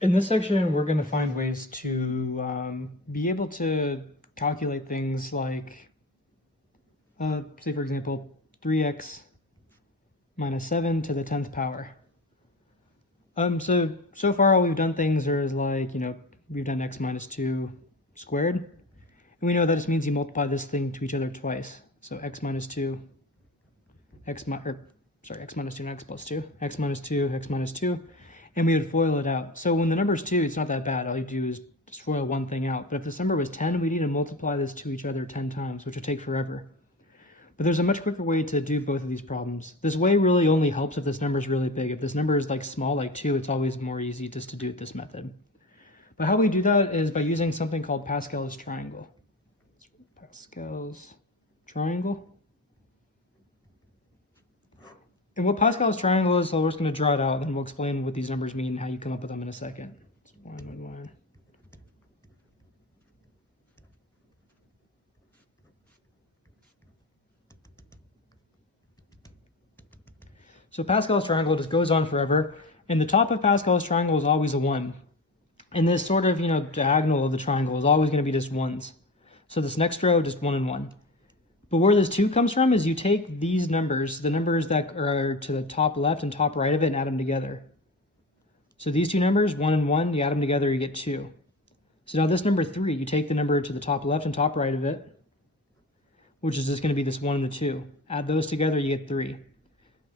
In this section, we're going to find ways to be able to calculate things like, say for example, 3x minus 7 to the 10th power. So far all we've done things are like, we've done x minus 2 squared. And we know that just means you multiply this thing to each other twice. So x minus 2, x minus 2, not x plus 2, x minus 2, x minus 2. And we would FOIL it out. So when the number's 2, it's not that bad. All you do is just FOIL one thing out. But if this number was 10, we need to multiply this to each other 10 times, which would take forever. But there's a much quicker way to do both of these problems. This way really only helps if this number is really big. If this number is like small, like 2, it's always more easy just to do it this method. But how we do that is by using something called Pascal's triangle. Pascal's triangle. And what Pascal's triangle is, so we're just going to draw it out, and we'll explain what these numbers mean and how you come up with them in a second. It's 1 and 1. So Pascal's triangle just goes on forever, and the top of Pascal's triangle is always a 1. And this sort of, diagonal of the triangle is always going to be just 1s. So this next row, just 1 and 1. But where this 2 comes from is you take these numbers, the numbers that are to the top left and top right of it, and add them together. So these two numbers, 1 and 1, you add them together, you get 2. So now this number 3, you take the number to the top left and top right of it, which is just going to be this 1 and the 2. Add those together, you get 3.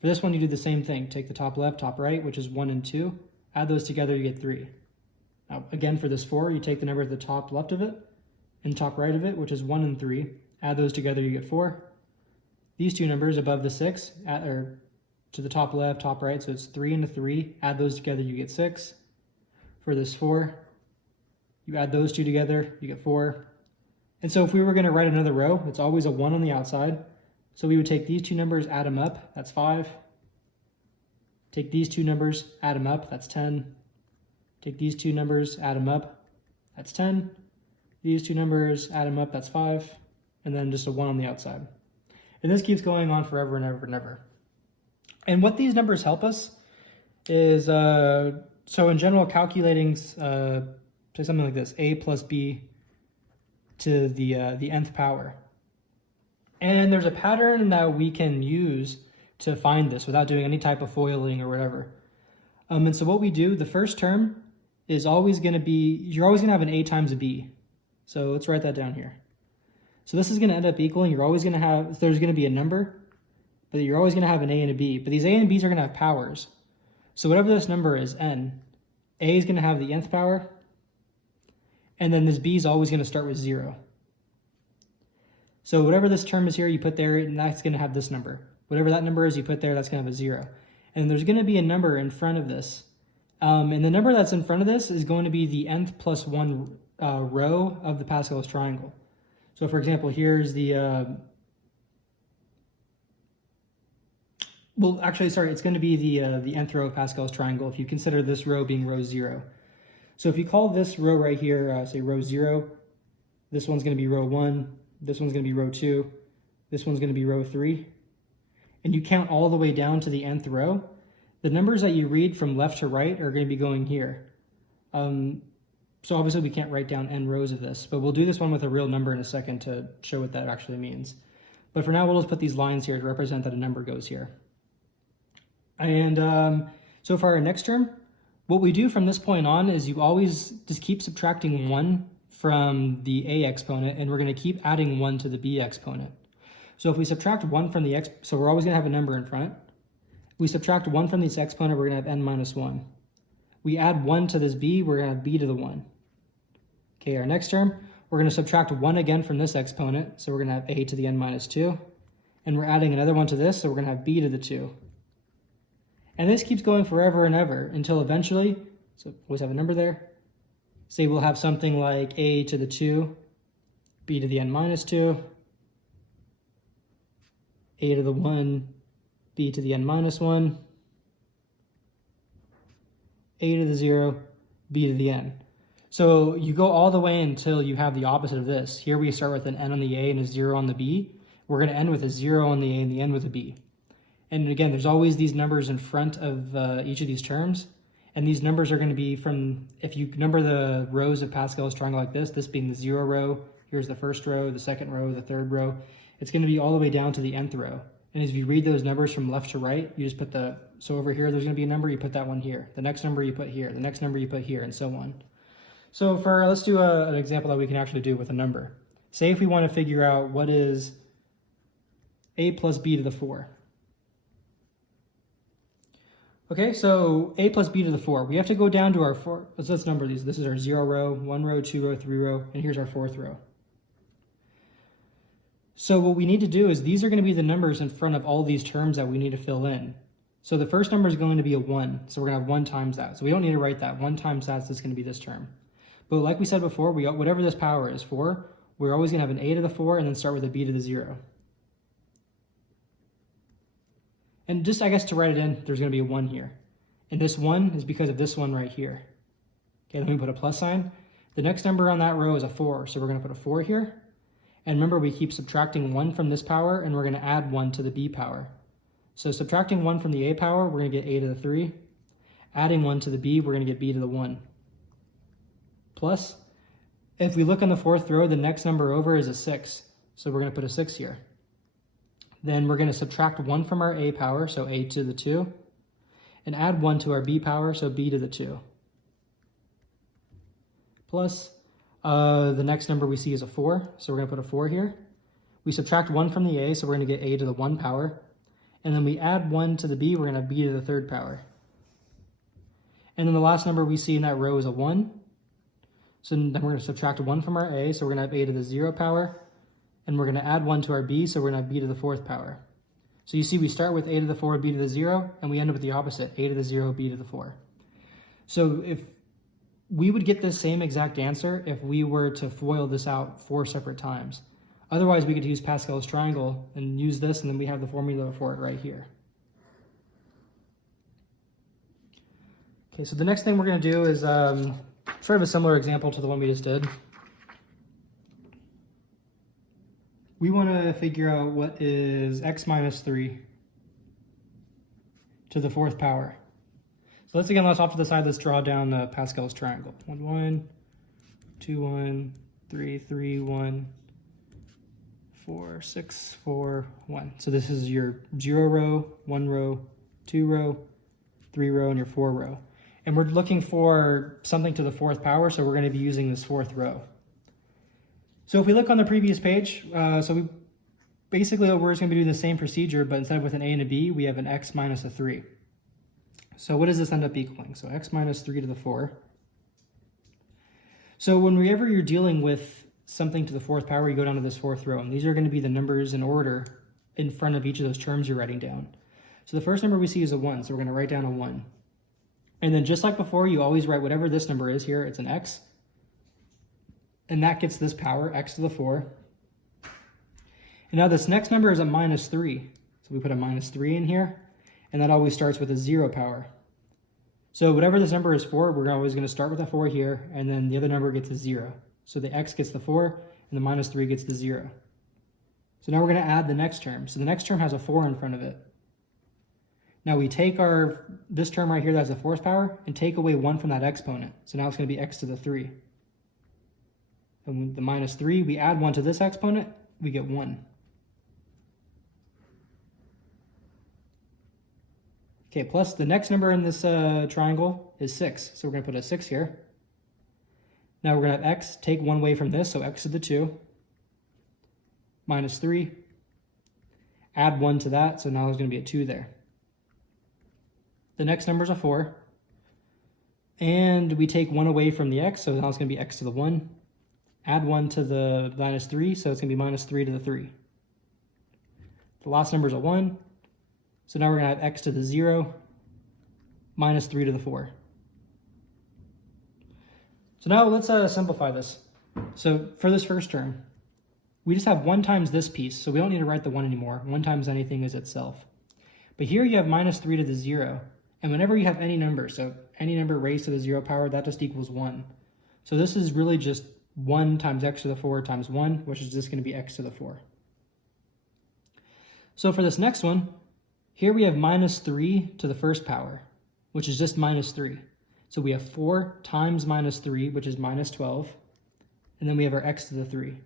For this one, you do the same thing. Take the top left, top right, which is 1 and 2. Add those together, you get 3. Now, again, for this 4, you take the number at the top left of it and top right of it, which is 1 and 3. Add those together, you get 4. These two numbers above the 6, or to the top left, top right, so it's 3 and a 3. Add those together, you get 6. For this 4, you add those two together, you get 4. And so if we were going to write another row, it's always a 1 on the outside. So we would take these two numbers, add them up, that's 5. Take these two numbers, add them up, that's 10. Take these two numbers, add them up, that's 10. These two numbers, add them up, that's 5. And then just a 1 on the outside. And this keeps going on forever and ever and ever. And what these numbers help us is, so in general, calculating, say something like this, a plus b to the nth power. And there's a pattern that we can use to find this without doing any type of foiling or whatever. And so what we do, the first term is always going to be, you're always going to have an a times a b. So let's write that down here. So this is going to end up equaling, you're always going to have, there's going to be a number, but you're always going to have an a and a b. But these a and b's are going to have powers. So whatever this number is, n, a is going to have the nth power, and then this b is always going to start with 0. So whatever this term is here, you put there, and that's going to have this number. Whatever that number is, you put there, that's going to have a 0. And there's going to be a number in front of this. And the number that's in front of this is going to be the nth plus 1 row of the Pascal's triangle. So for example, here's the, it's going to be the nth row of Pascal's triangle if you consider this row being row 0. So if you call this row right here, say row 0, this one's going to be row 1, this one's going to be row 2, this one's going to be row 3, and you count all the way down to the nth row, the numbers that you read from left to right are going to be going here. So obviously we can't write down n rows of this, but we'll do this one with a real number in a second to show what that actually means. But for now, we'll just put these lines here to represent that a number goes here. And so for our next term, what we do from this point on is you always just keep subtracting 1 from the a exponent, and we're going to keep adding 1 to the b exponent. So if we subtract 1 from the so we're always going to have a number in front. We subtract 1 from this exponent, we're going to have n minus 1. We add 1 to this b, we're going to have b to the 1. Okay, our next term, we're going to subtract 1 again from this exponent, so we're going to have a to the n minus 2. And we're adding another one to this, so we're going to have b to the 2. And this keeps going forever and ever until eventually, so always have a number there, say we'll have something like a to the 2, b to the n minus 2, a to the 1, b to the n minus 1, a to the 0, b to the n. So you go all the way until you have the opposite of this. Here we start with an n on the a and a 0 on the b. We're going to end with a 0 on the a and the end with a b. And again, there's always these numbers in front of each of these terms. And these numbers are going to be from, if you number the rows of Pascal's triangle like this being the 0 row, here's the first row, the second row, the third row, it's going to be all the way down to the nth row. And as you read those numbers from left to right, you just put so over here, there's going to be a number, you put that one here. The next number you put here, the next number you put here, and so on. So let's do an example that we can actually do with a number. Say if we want to figure out what is a plus b to the 4. Okay, so a plus b to the 4. We have to go down to our 4. Let's number these. This is our 0 row, 1 row, 2 row, 3 row, and here's our 4th row. So what we need to do is these are going to be the numbers in front of all these terms that we need to fill in. So the first number is going to be a 1. So we're going to have 1 times that. So we don't need to write that. 1 times that's going to be this term. But like we said before, whatever this power is for, we're always going to have an a to the 4 and then start with a b to the 0. And just, I guess, to write it in, there's going to be a 1 here. And this 1 is because of this one right here. Okay, then we put a plus sign. The next number on that row is a 4, so we're going to put a 4 here. And remember, we keep subtracting 1 from this power, and we're going to add 1 to the b power. So subtracting 1 from the a power, we're going to get a to the 3. Adding 1 to the b, we're going to get b to the 1. Plus, if we look on the 4th row, the next number over is a 6. So we're going to put a 6 here. Then we're going to subtract 1 from our a power, so a to the 2. And add 1 to our b power, so b to the 2. Plus, the next number we see is a 4, so we're going to put a 4 here. We subtract 1 from the a, so we're going to get a to the 1 power. And then we add 1 to the b, we're going to have b to the 3rd power. And then the last number we see in that row is a 1. So then we're going to subtract 1 from our a, so we're going to have a to the 0 power. And we're going to add 1 to our b, so we're going to have b to the 4th power. So you see we start with a to the 4, b to the 0, and we end up with the opposite, a to the 0, b to the 4. So if we would get this same exact answer if we were to FOIL this out 4 separate times. Otherwise, we could use Pascal's triangle and use this, and then we have the formula for it right here. Okay, so the next thing we're going to do is sort of a similar example to the one we just did. We want to figure out what is x minus 3 to the 4th power. So let's off to the side, let's draw down Pascal's triangle. 1, 1, 2, 1, 3, 3, 1, 4, 6, 4, 1. So this is your 0 row, 1 row, 2 row, 3 row, and your 4 row. And we're looking for something to the 4th power, so we're going to be using this 4th row. So if we look on the previous page, we're just going to be doing the same procedure, but instead of with an a and a b, we have an x minus a 3. So what does this end up equaling? So x minus 3 to the 4. So whenever you're dealing with something to the 4th power, you go down to this 4th row, and these are going to be the numbers in order in front of each of those terms you're writing down. So the first number we see is a 1, so we're going to write down a 1. And then just like before, you always write whatever this number is here, it's an x. And that gets this power, x to the 4. And now this next number is a minus 3. So we put a minus 3 in here, and that always starts with a 0 power. So whatever this number is for, we're always going to start with a 4 here, and then the other number gets a 0. So the x gets the 4, and the minus 3 gets the 0. So now we're going to add the next term. So the next term has a 4 in front of it. Now we take this term right here that has the 4th power, and take away 1 from that exponent. So now it's going to be x to the 3. And with the minus 3, we add 1 to this exponent, we get 1. Okay, plus the next number in this triangle is 6. So we're going to put a 6 here. Now we're going to have x, take 1 away from this, so x to the 2. Minus 3. Add 1 to that, so now there's going to be a 2 there. The next number is a 4. And we take 1 away from the x, so now it's going to be x to the 1. Add 1 to the minus 3, so it's going to be minus 3 to the 3. The last number is a 1. So now we're going to have x to the 0, minus 3 to the 4. So now let's simplify this. So for this first term, we just have 1 times this piece, so we don't need to write the 1 anymore. 1 times anything is itself. But here you have minus 3 to the 0, and whenever you have any number, so any number raised to the 0 power, that just equals 1. So this is really just 1 times x to the 4 times 1, which is just going to be x to the 4. So for this next one, here we have minus 3 to the 1st power, which is just minus 3. So we have 4 times minus 3, which is minus 12. And then we have our x to the 3.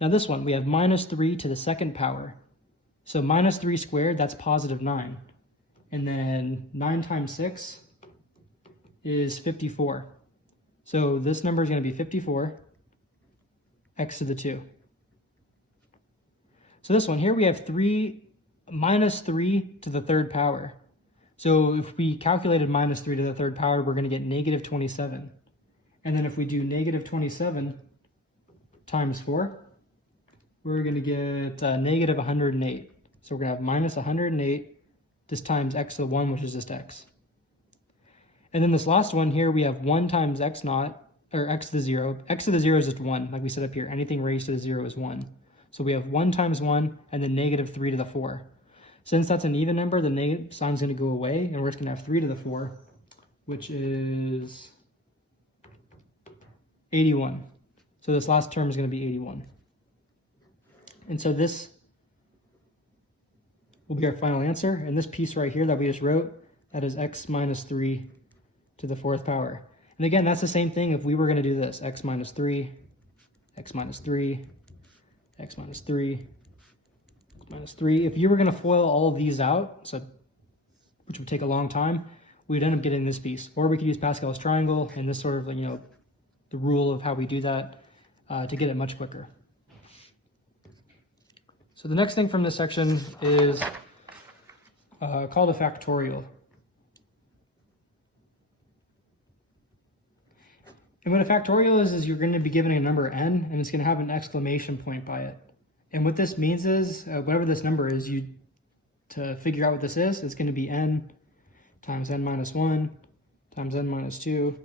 Now this one, we have minus 3 to the second power. So minus 3 squared, that's positive 9. And then 9 times 6 is 54. So this number is going to be 54, x to the 2. So this one here, we have minus 3 to the third power. So if we calculated minus 3 to the third power, we're going to get negative 27. And then if we do negative 27 times 4, we're going to get negative 108. So we're going to have minus 108 just times x to the 1, which is just x. And then this last one here, we have 1 times x naught, or x to the 0. X to the 0 is just 1, like we said up here. Anything raised to the 0 is 1. So we have 1 times 1, and then negative 3 to the 4. Since that's an even number, the negative sign's going to go away, and we're just going to have 3 to the 4, which is 81. So this last term is going to be 81. And so this will be our final answer. And this piece right here that we just wrote, that is x minus 3 to the 4th power. And again, that's the same thing if we were going to do this. X minus 3, x minus 3, x minus 3, minus 3. If you were going to FOIL all of these out, which would take a long time, we'd end up getting this piece. Or we could use Pascal's triangle and this sort of, the rule of how we do that to get it much quicker. So the next thing from this section is called a factorial. And what a factorial is you're going to be given a number n, and it's going to have an exclamation point by it. And what this means is, whatever this number is, to figure out what this is, it's going to be n times n minus 1 times n minus 2,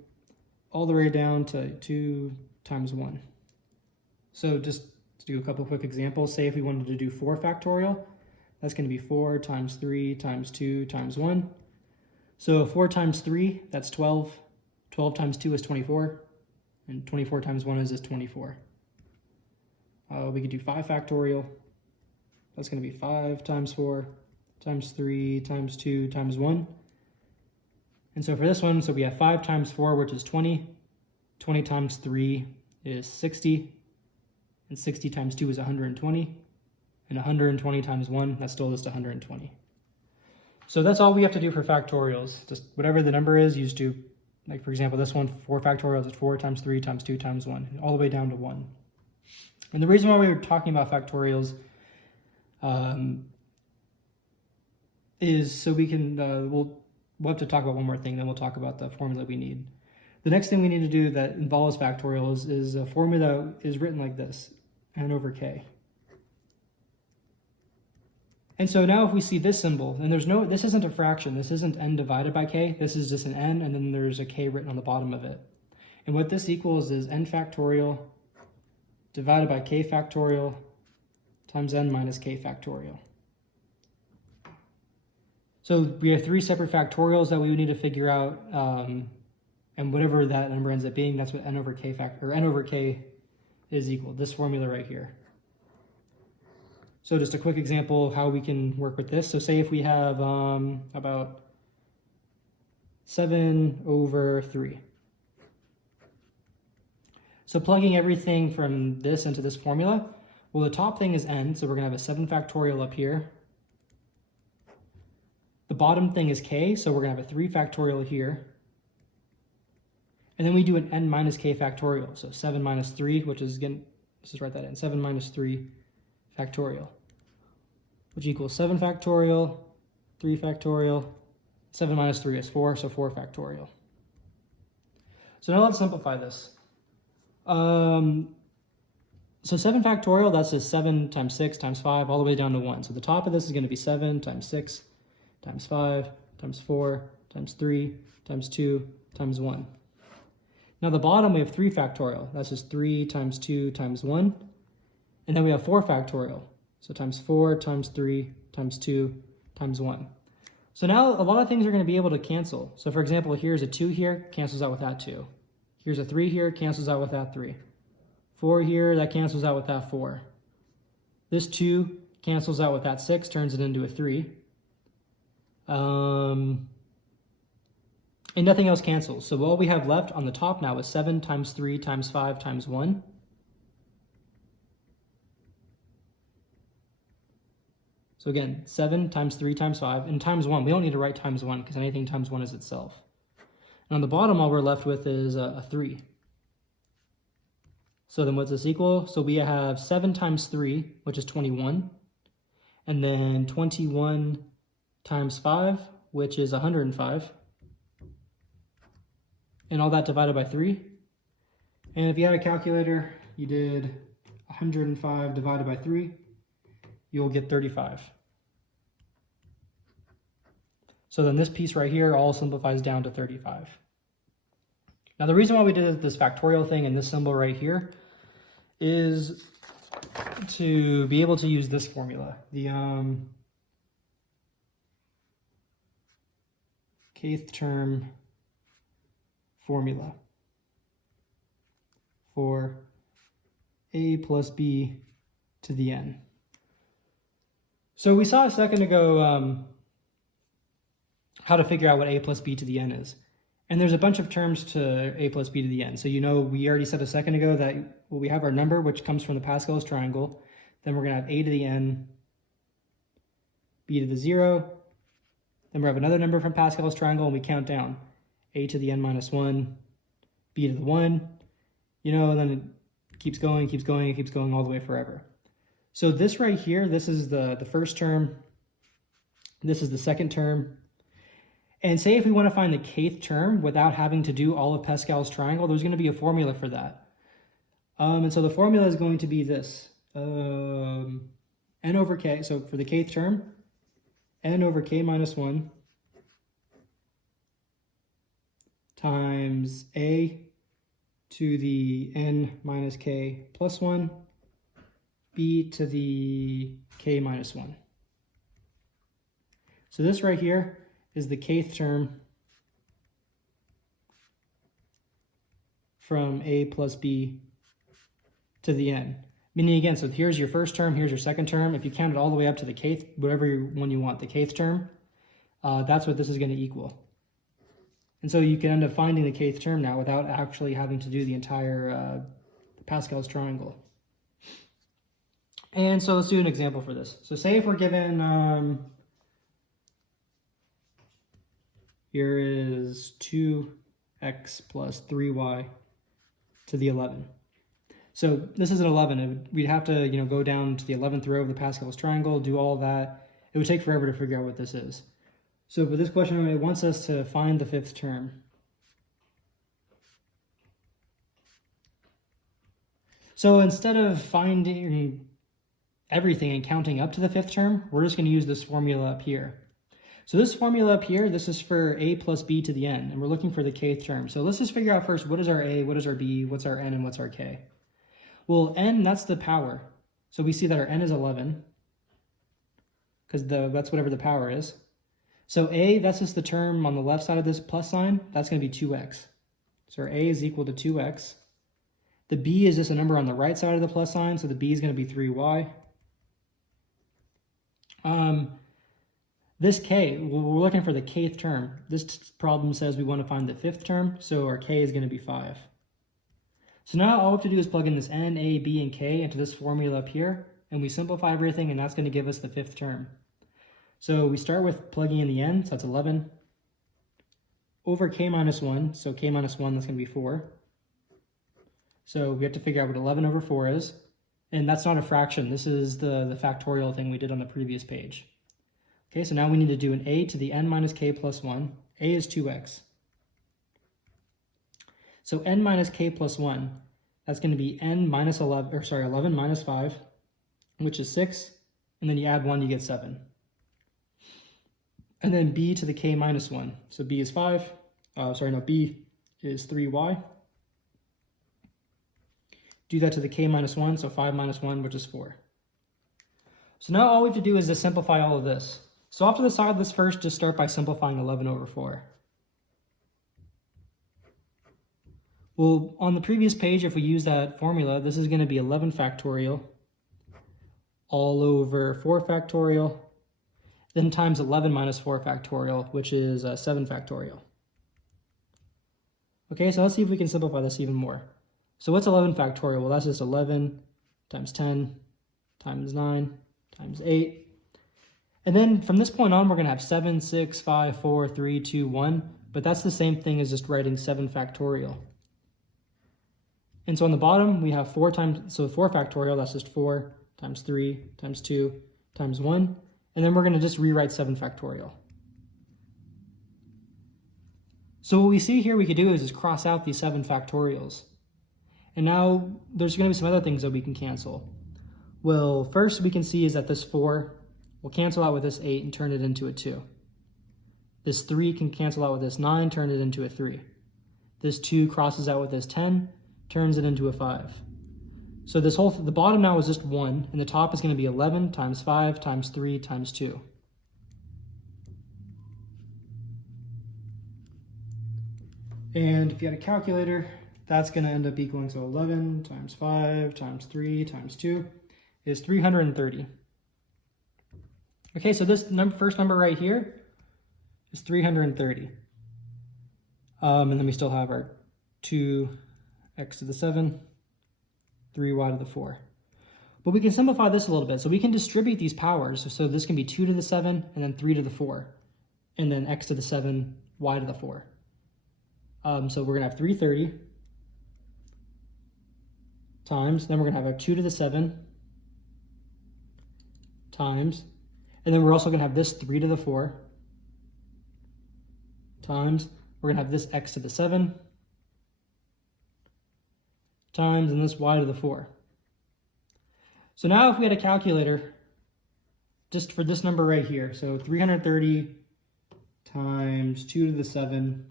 all the way down to 2 times 1. So just to do a couple quick examples, say if we wanted to do 4 factorial, that's going to be 4 times 3 times 2 times 1. So 4 times 3, that's 12. 12 times 2 is 24. And 24 times 1 is just 24. We could do 5 factorial. That's going to be 5 times 4 times 3 times 2 times 1. And so for this one, so we have 5 times 4, which is 20. 20 times 3 is 60. And 60 times 2 is 120. And 120 times 1, that's still just 120. So that's all we have to do for factorials. Just whatever the number is, you just do, like for example, this one, 4 factorials is 4 times 3 times 2 times 1, all the way down to 1. And the reason why we were talking about factorials is so we can, we'll have to talk about one more thing, then we'll talk about the formula we need. The next thing we need to do that involves factorials is a formula is written like this, n over k. And so now if we see this symbol, and this isn't a fraction, this isn't n divided by k, this is just an n, and then there's a k written on the bottom of it. And what this equals is n factorial divided by k factorial times n minus k factorial. So we have 3 separate factorials that we would need to figure out, and whatever that number ends up being, that's what n over k is equal, this formula right here. So just a quick example of how we can work with this. So say if we have about 7 over 3. So plugging everything from this into this formula, well, the top thing is n, so we're going to have a 7 factorial up here. The bottom thing is k, so we're going to have a 3 factorial here. And then we do an n minus k factorial, so 7 minus 3, which is, again, let's just write that in, 7 minus 3 factorial, which equals 7 factorial, 3 factorial, 7 minus 3 is 4, so 4 factorial. So now let's simplify this. So 7 factorial, that's just 7 times 6 times 5, all the way down to 1. So the top of this is going to be 7 times 6 times 5 times 4 times 3 times 2 times 1. Now the bottom, we have 3 factorial. That's just 3 times 2 times 1. And then we have 4 factorial. So times 4 times 3 times 2 times 1. So now a lot of things are going to be able to cancel. So for example, here's a 2 here, cancels out with that 2. Here's a 3 here, cancels out with that 3. 4 here, that cancels out with that 4. This 2 cancels out with that 6, turns it into a 3. And nothing else cancels. So all we have left on the top now is 7 times 3 times 5 times 1. So again, 7 times 3 times 5, and times 1. We don't need to write times 1 because anything times 1 is itself. And on the bottom, all we're left with is a 3. So then what's this equal? So we have 7 times 3, which is 21. And then 21 times 5, which is 105. And all that divided by 3. And if you had a calculator, you did 105 divided by 3, you'll get 35. So then this piece right here all simplifies down to 35. Now the reason why we did this factorial thing and this symbol right here is to be able to use this formula. The kth term formula for a plus b to the n. So we saw a second ago how to figure out what a plus b to the n is. And there's a bunch of terms to a plus b to the n. So you know we already said a second ago that we have our number, which comes from the Pascal's triangle. Then we're going to have a to the n, b to the 0. Then we have another number from Pascal's triangle, and we count down. A to the n minus 1, b to the 1, you know, and then it keeps going, it keeps going all the way forever. So this right here, this is the first term, this is the second term. And say if we want to find the kth term without having to do all of Pascal's triangle, there's going to be a formula for that. And so the formula is going to be this, n over k, so for the kth term, n over k minus 1 times a to the n minus k plus 1, b to the k minus 1. So this right here is the kth term from a plus b to the n. Meaning again, so here's your first term, here's your second term. If you count it all the way up to the kth, whatever one you want, the kth term, that's what this is going to equal. And so you can end up finding the kth term now without actually having to do the entire Pascal's triangle. And so let's do an example for this. So say if we're given, here is 2x plus 3y to the 11. So this is an 11. We'd have to, go down to the 11th row of the Pascal's triangle, do all that. It would take forever to figure out what this is. So for this question, it wants us to find the fifth term. So instead of finding everything and counting up to the fifth term, we're just going to use this formula up here. So this formula up here, this is for a plus b to the n, and we're looking for the kth term. So let's just figure out first, what is our a, what is our b, what's our n, and what's our k? Well, n, that's the power. So we see that our n is 11, because that's whatever the power is. So a, that's just the term on the left side of this plus sign, that's going to be 2x. So our a is equal to 2x. The b is just a number on the right side of the plus sign, so the b is going to be 3y. This k, we're looking for the kth term. This problem says we want to find the fifth term, so our k is going to be 5. So now all we have to do is plug in this n, a, b, and k into this formula up here, and we simplify everything, and that's going to give us the fifth term. So we start with plugging in the n, so that's 11, over k minus 1, so k minus 1, that's going to be 4. So we have to figure out what 11 over 4 is, and that's not a fraction. This is the factorial thing we did on the previous page. Okay, so now we need to do an a to the n minus k plus 1. A is 2x. So n minus k plus 1, that's going to be n minus 11 minus 5, which is 6, and then you add 1, you get 7. And then b to the k minus 1. So b is 5, b is 3y. Do that to the k minus 1, so 5 minus 1, which is 4. So now all we have to do is just simplify all of this. So off to the side, let's first just start by simplifying 11 over 4. Well, on the previous page, if we use that formula, this is going to be 11 factorial all over 4 factorial. then times 11 minus 4 factorial, which is 7 factorial. Okay, so let's see if we can simplify this even more. So what's 11 factorial? Well, that's just 11 times 10 times 9 times 8. And then from this point on, we're going to have 7, 6, 5, 4, 3, 2, 1. But that's the same thing as just writing 7 factorial. And so on the bottom, we have 4 factorial, that's just 4 times 3 times 2 times 1. And then we're going to just rewrite 7 factorial. So what we see here we could do is just cross out these 7 factorials. And now there's going to be some other things that we can cancel. Well, first we can see is that this 4 will cancel out with this 8 and turn it into a 2. This 3 can cancel out with this 9, turn it into a 3. This 2 crosses out with this 10, turns it into a 5. So the bottom now is just 1, and the top is going to be 11 times 5 times 3 times 2. And if you had a calculator, that's going to end up equaling, so 11 times 5 times 3 times 2 is 330. Okay, so this first number right here is 330. And then we still have our 2x to the 7, 3y to the 4. But we can simplify this a little bit. So we can distribute these powers. So this can be 2 to the 7 and then 3 to the 4. And then x to the 7, y to the 4. So we're going to have 330 times, then we're going to have our 2 to the 7 times, and then we're also going to have this 3 to the 4 times, we're going to have this x to the 7 times, and this y to the 4. So now if we had a calculator, just for this number right here, so 330 times 2 to the 7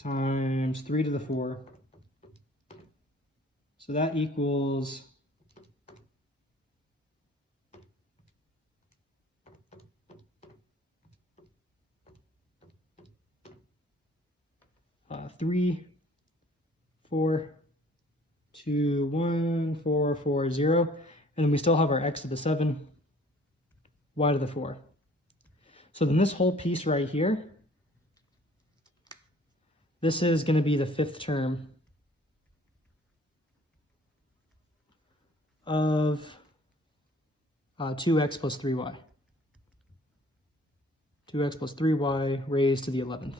times 3 to the 4. So that equals 3, 4, 2, 1, 4, 4, 0. And then we still have our x to the 7, y to the 4. So then this whole piece right here, this is going to be the 5th term of 2x plus 3y. 2x plus 3y raised to the 11th.